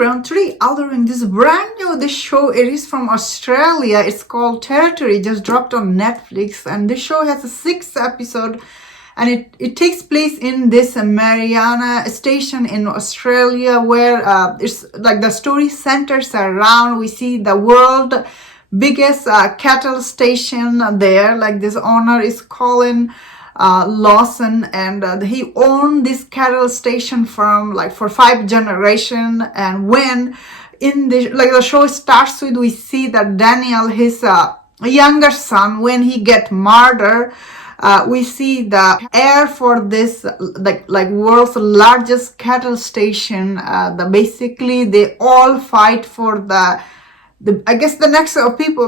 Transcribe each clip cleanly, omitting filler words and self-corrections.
everyone, today I'll be doing this brand new this show. It is from Australia. It's called Territory. It just dropped on Netflix, and this show has a 6th episode, and it takes place in this Mariana station in Australia, where it's like the story centers around. We see the world biggest cattle station there. Like this owner is Colin Lawson, and he owned this cattle station from like for 5 generations. And when in the show starts with, we see that Daniel, his younger son, when he get murdered, we see the heir for this like world's largest cattle station. Basically they all fight for the I guess the next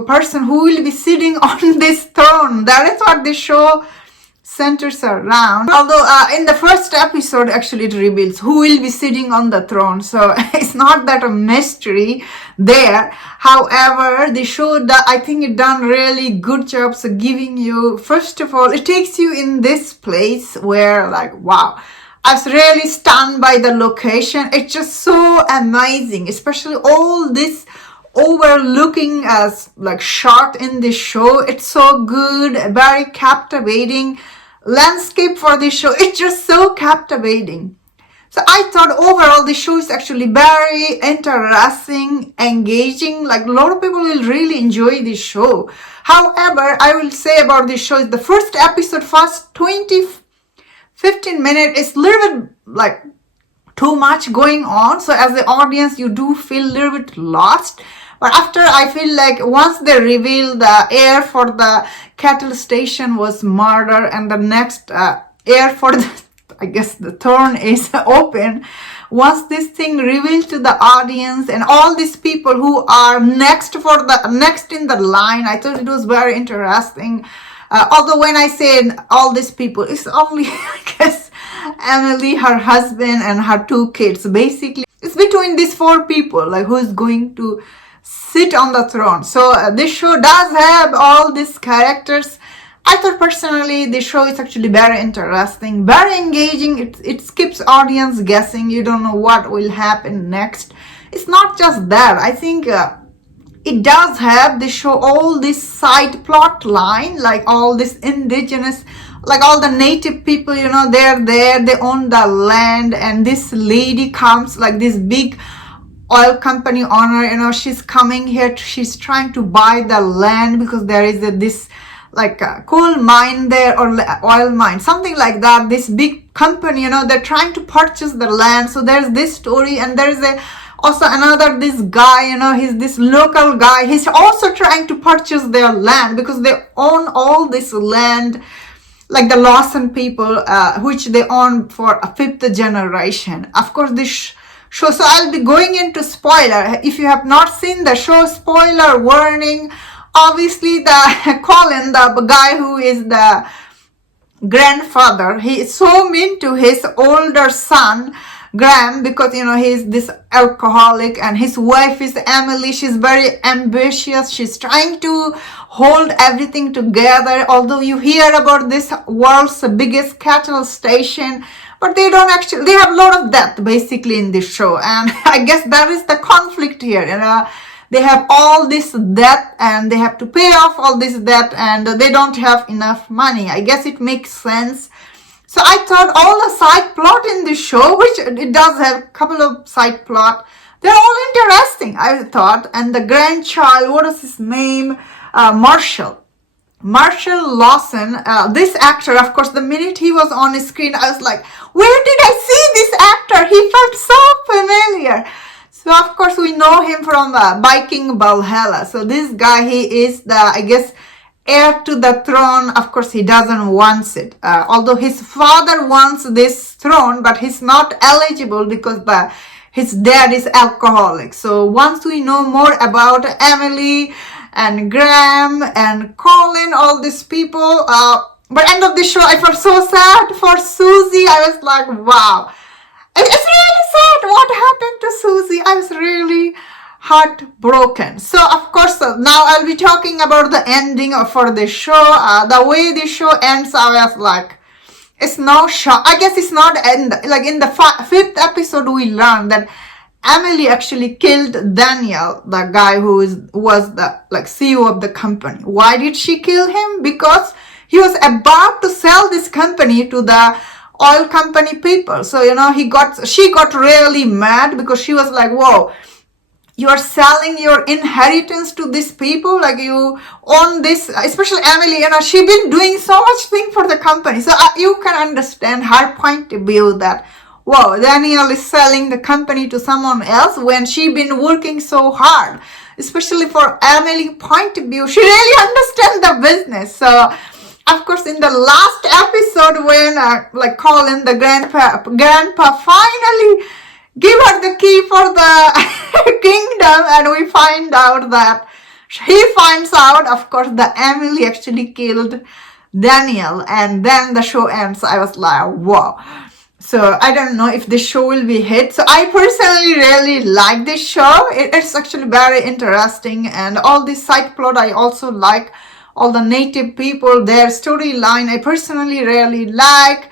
person who will be sitting on this throne. That is what this show centers around. Although in the first episode actually it reveals who will be sitting on the throne, so it's not that a mystery there. However, the show, I think it done really good job so giving you, first of all, it takes you in this place where like, wow, I was really stunned by the location. It's just so amazing, especially all this overlooking as like shot in this show. It's so good, very captivating landscape for this show. It's just so captivating. So I thought overall the show is actually very interesting, engaging. Like a lot of people will really enjoy this show. However, I will say about this show is the first episode, first 15 minutes is a little bit like too much going on. So as the audience, you do feel a little bit lost. But after, I feel like once they reveal the heir for the cattle station was murdered, and the next heir for the, I guess the throne is open. Once this thing revealed to the audience and all these people who are next in the line, I thought it was very interesting. Although when I said all these people, it's only, I guess, Emily, her husband, and her 2 kids. Basically, it's between these 4 people, like who's going to sit on the throne. So this show does have all these characters. I thought personally this show is actually very interesting, very engaging. It keeps audience guessing. You don't know what will happen next. It's not just that. I think it does have this show all this side plot line, like all this indigenous, like all the native people, you know, they're there, they own the land, and this lady comes, like this big oil company owner, you know, she's coming here, she's trying to buy the land because there is this like a coal mine there, or oil mine, something like that. This big company, you know, they're trying to purchase the land. So there's this story, and there's also another, this guy, you know, he's this local guy, he's also trying to purchase their land because they own all this land, like the Lawson people, which they own for a 5th generation. Of course, this show, so I'll be going into spoiler. If you have not seen the show, spoiler warning. Obviously the Colin, the guy who is the grandfather, he is so mean to his older son Graham, because you know he's this alcoholic, and his wife is Emily. She's very ambitious, she's trying to hold everything together. Although you hear about this world's biggest cattle station, but they don't actually, they have a lot of death basically in this show. And I guess that is the conflict here, you know. They have all this debt and they have to pay off all this debt, and they don't have enough money. I guess it makes sense. So I thought all the side plot in this show, which it does have a couple of side plot, they're all interesting, I thought. And the grandchild, what is his name? Marshall Lawson, this actor, of course, the minute he was on screen, I was like, where did I see this actor? He felt so familiar. So of course we know him from Viking Valhalla. So this guy, he is the, I guess, heir to the throne. Of course he doesn't want it, although his father wants this throne, but he's not eligible because his dad is alcoholic. So once we know more about Emily and Graham and Colin, all these people, but end of the show I felt so sad for Susie. I was like, wow, it's really sad what happened to Susie. I was really heartbroken. So of course now I'll be talking about the ending for the show. The way the show ends, I was like, it's no shock. I guess it's not end. Like in the 5th episode we learned that Emily actually killed Daniel, the guy who was the like CEO of the company. Why did she kill him? Because he was about to sell this company to the oil company people. So, you know, she got really mad because she was like, whoa, you are selling your inheritance to these people, like you own this, especially Emily, you know, she been doing so much thing for the company. So you can understand her point of view that, whoa, Daniel is selling the company to someone else when she been working so hard. Especially for Emily point of view, she really understands the business. So of course, in the last episode when like Colin, the grandpa finally give her the key for the kingdom, and we find out that he finds out, of course, that Emily actually killed Daniel, and then the show ends. I was like, wow. So I don't know if this show will be hit. So I personally really like this show. It's actually very interesting, and all this side plot I also like. All the native people, their storyline I personally really like,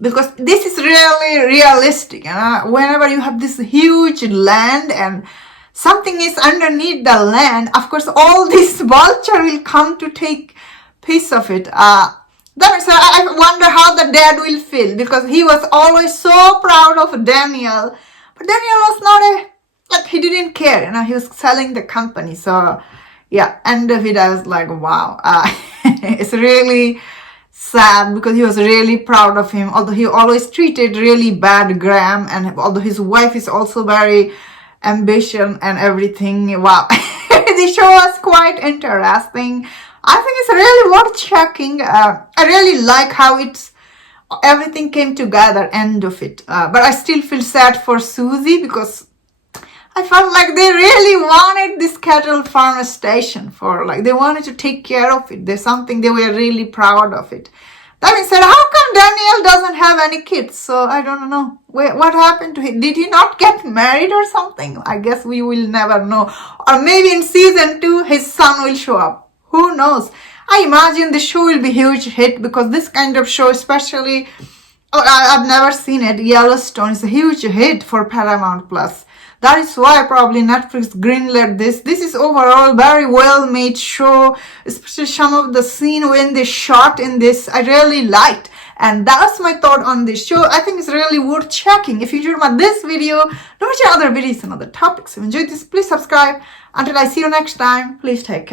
because this is really realistic. Whenever you have this huge land and something is underneath the land, of course all this vulture will come to take piece of it. I wonder how the dad will feel, because he was always so proud of Daniel, but Daniel was not like, he didn't care, he was selling the company. So yeah, end of it, I was like, wow, it's really sad, because he was really proud of him, although he always treated really bad Graham, and although his wife is also very ambitious and everything. Wow. The show was quite interesting. I think it's really worth checking. I really like how everything came together, end of it. But I still feel sad for Susie, because I felt like they really wanted this cattle farm station for, like, they wanted to take care of it. There's something they were really proud of it. That being said, how come Daniel doesn't have any kids? So I don't know. What happened to him? Did he not get married or something? I guess we will never know. Or maybe in season 2, his son will show up. Who knows? I imagine the show will be a huge hit, because this kind of show, especially, I've never seen it, Yellowstone is a huge hit for Paramount Plus. That is why probably Netflix greenlit this. This is overall very well made show, especially some of the scene when they shot in this, I really liked. And that's my thought on this show. I think it's really worth checking. If you enjoyed this video, don't watch other videos and other topics. If you enjoyed this, please subscribe. Until I see you next time, please take care.